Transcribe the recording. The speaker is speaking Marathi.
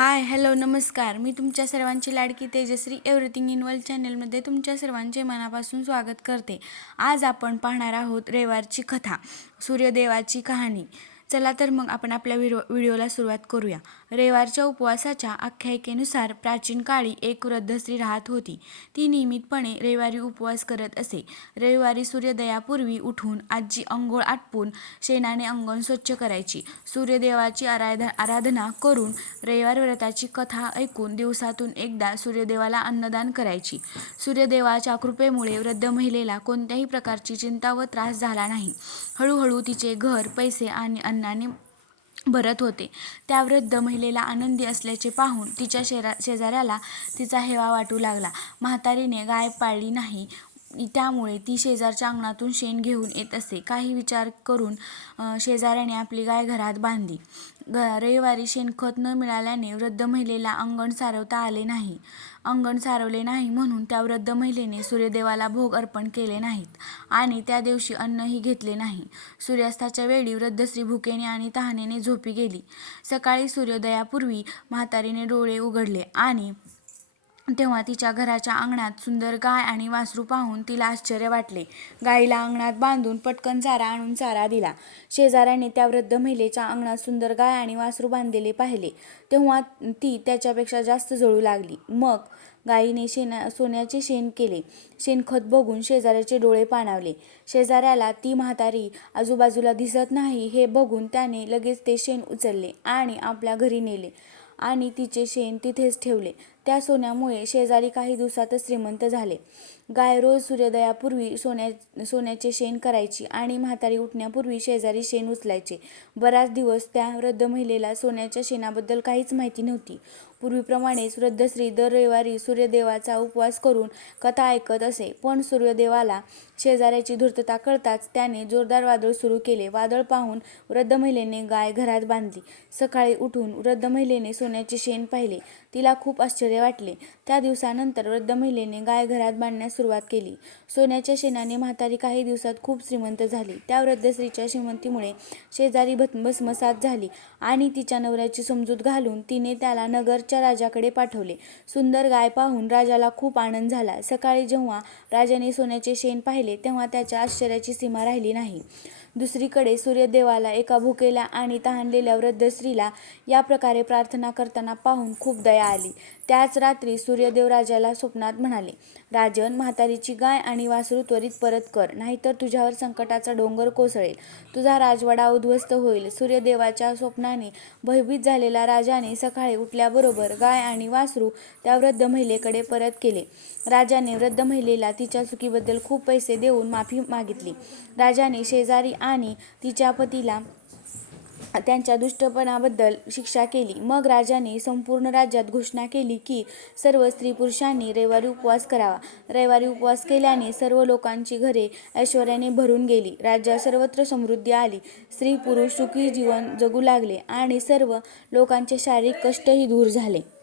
हाय, हॅलो, नमस्कार. मी तुमच्या सर्वांची लाडकी तेजश्री एव्हरीथिंग इन वर्ल्ड चॅनलमध्ये तुमच्या सर्वांचे मनापासून स्वागत करते. आज आपण पाहणार आहोत रविवारची कथा, सूर्यदेवाची कहाणी. चला तर मग आपण आपल्या व्हिडिओला सुरुवात करूया. रविवारच्या उपवासाच्या आख्यायिकेनुसार प्राचीन काळी एक वृद्ध स्त्री राहत होती. ती नियमितपणे रविवारी उपवास करत असे. रविवारी सूर्योदयापूर्वी उठून आजी अंघोळ आटपून शेणाने अंगण स्वच्छ करायची. सूर्यदेवाची आराधना करून रविवार व्रताची कथा ऐकून दिवसातून एकदा सूर्यदेवाला अन्नदान करायची. सूर्यदेवाच्या कृपेमुळे वृद्ध महिलेला कोणत्याही प्रकारची चिंता व त्रास झाला नाही. हळूहळू तिचे घर पैसे आणि अन्नाने भरत होते. त्या वृद्ध महिलेला आनंदी असल्याचे पाहून तिच्या शेजाऱ्याला तिचा हेवा वाटू लागला. म्हातारीने गाय पाळली नाही, त्यामुळे ती शेजारच्या अंगणातून शेण घेऊन येत असे. काही विचार करून शेजाऱ्याने आपली गाय घरात बांधली. रविवारी शेणखत न मिळाल्याने वृद्ध महिलेला अंगण सारवले नाही म्हणून त्या वृद्ध महिलेने सूर्यदेवाला भोग अर्पण केले नाहीत आणि त्या दिवशी अन्नही घेतले नाही. सूर्यास्ताच्या वेळी वृद्ध स्त्री भुकेने आणि तहानेने झोपी गेली. सकाळी सूर्योदयापूर्वी म्हातारीने डोळे उघडले आणि तेव्हा तिच्या घराच्या अंगणात सुंदर गाय आणि वासरू पाहून तिला आश्चर्य वाटले. गाईला अंगणात बांधून पटकन चारा आणून चारा दिला. शेजाऱ्याने त्या वृद्ध महिलेच्या अंगणात सुंदर गाय आणि वासरू बांधलेले पाहिले तेव्हा ती त्याच्यापेक्षा जास्त जळू लागली. मग गायीने सोन्याचे शेण केले. शेणखत बघून शेजाऱ्याचे डोळे पाणावले. शेजाऱ्याला ती म्हातारी आजूबाजूला दिसत नाही हे बघून त्याने लगेच ते शेण उचलले आणि आपल्या घरी नेले आणि तिचे शेण तिथेच ठेवले. त्या सोन्यामुळे शेजारी काही दिवसातच श्रीमंत झाले. गाय रोज सूर्योदयापूर्वी सोन्याचे शेण करायची आणि म्हातारी उठण्यापूर्वी शेजारी शेण उचलायचे. बराच दिवस त्या वृद्ध महिलेला सोन्याच्या शेणाबद्दल काहीच माहिती नव्हती. पूर्वीप्रमाणेच वृद्ध स्त्री दर रविवारी सूर्यदेवाचा उपवास करून कथा ऐकत असे. पण सूर्यदेवाला शेजाऱ्याची धूर्तता कळताच त्याने जोरदार वादळ सुरू केले. वादळ पाहून वृद्ध महिलेने गाय घरात बांधली. सकाळी उठून वृद्ध महिलेने सोन्याचे शेण पाहिले. तिला खूप आश्चर्य वाटले. त्या दिवसानंतर वृद्ध महिलेने गाय घरात बांधण्यास सुरुवात केली. सोन्याच्या शेणाने म्हातारी काही दिवसात खूप श्रीमंत झाली. त्या वृद्ध स्त्रीच्या श्रीमंतीमुळे शेजारी भस्मसात झाली आणि तिच्या नवऱ्याची समजूत घालून तिने त्याला नगरच्या राजाकडे पाठवले. सुंदर गाय पाहून राजाला खूप आनंद झाला. सकाळी जेव्हा राजाने सोन्याचे शेण पाहिले तेव्हा त्याच्या आश्चर्याची सीमा राहिली नाही. दुसरीकडे सूर्यदेवाला एका भुकेल्या आणि तहानलेल्या वृद्ध स्त्रीला या प्रकारे प्रार्थना करताना पाहून खूप दया आली. त्याच रात्री सूर्यदेव राजाला स्वप्नात म्हणाले, राजन, म्हातारीची गाय आणि वासरू त्वरित परत कर, नाहीतर तुझ्यावर संकटाचा डोंगर कोसळेल. तुझा राजवाडा उद्ध्वस्त होईल. सूर्यदेवाच्या स्वप्नाने भयभीत झालेल्या राजाने सकाळी उठल्याबरोबर गाय आणि वासरू त्या वृद्ध महिलेकडे परत केले. राजाने वृद्ध महिलेला तिच्या चुकीबद्दल खूप पैसे देऊन माफी मागितली. राजाने शेजारी आणि तिच्या पतीला त्यांच्या दुष्टपणाबद्दल शिक्षा केली. मग राजाने संपूर्ण राज्यात घोषणा केली की सर्व स्त्री-पुरुषांनी रविवारी उपवास करावा. रविवारी उपवास केल्याने सर्व लोकांची घरे ऐश्वर्याने भरून गेली. राज्यात सर्वत्र समृद्धी आली. स्त्री-पुरुष सुखी जीवन जगू लागले आणि सर्व लोकांचे शारीरिक कष्टही दूर झाले.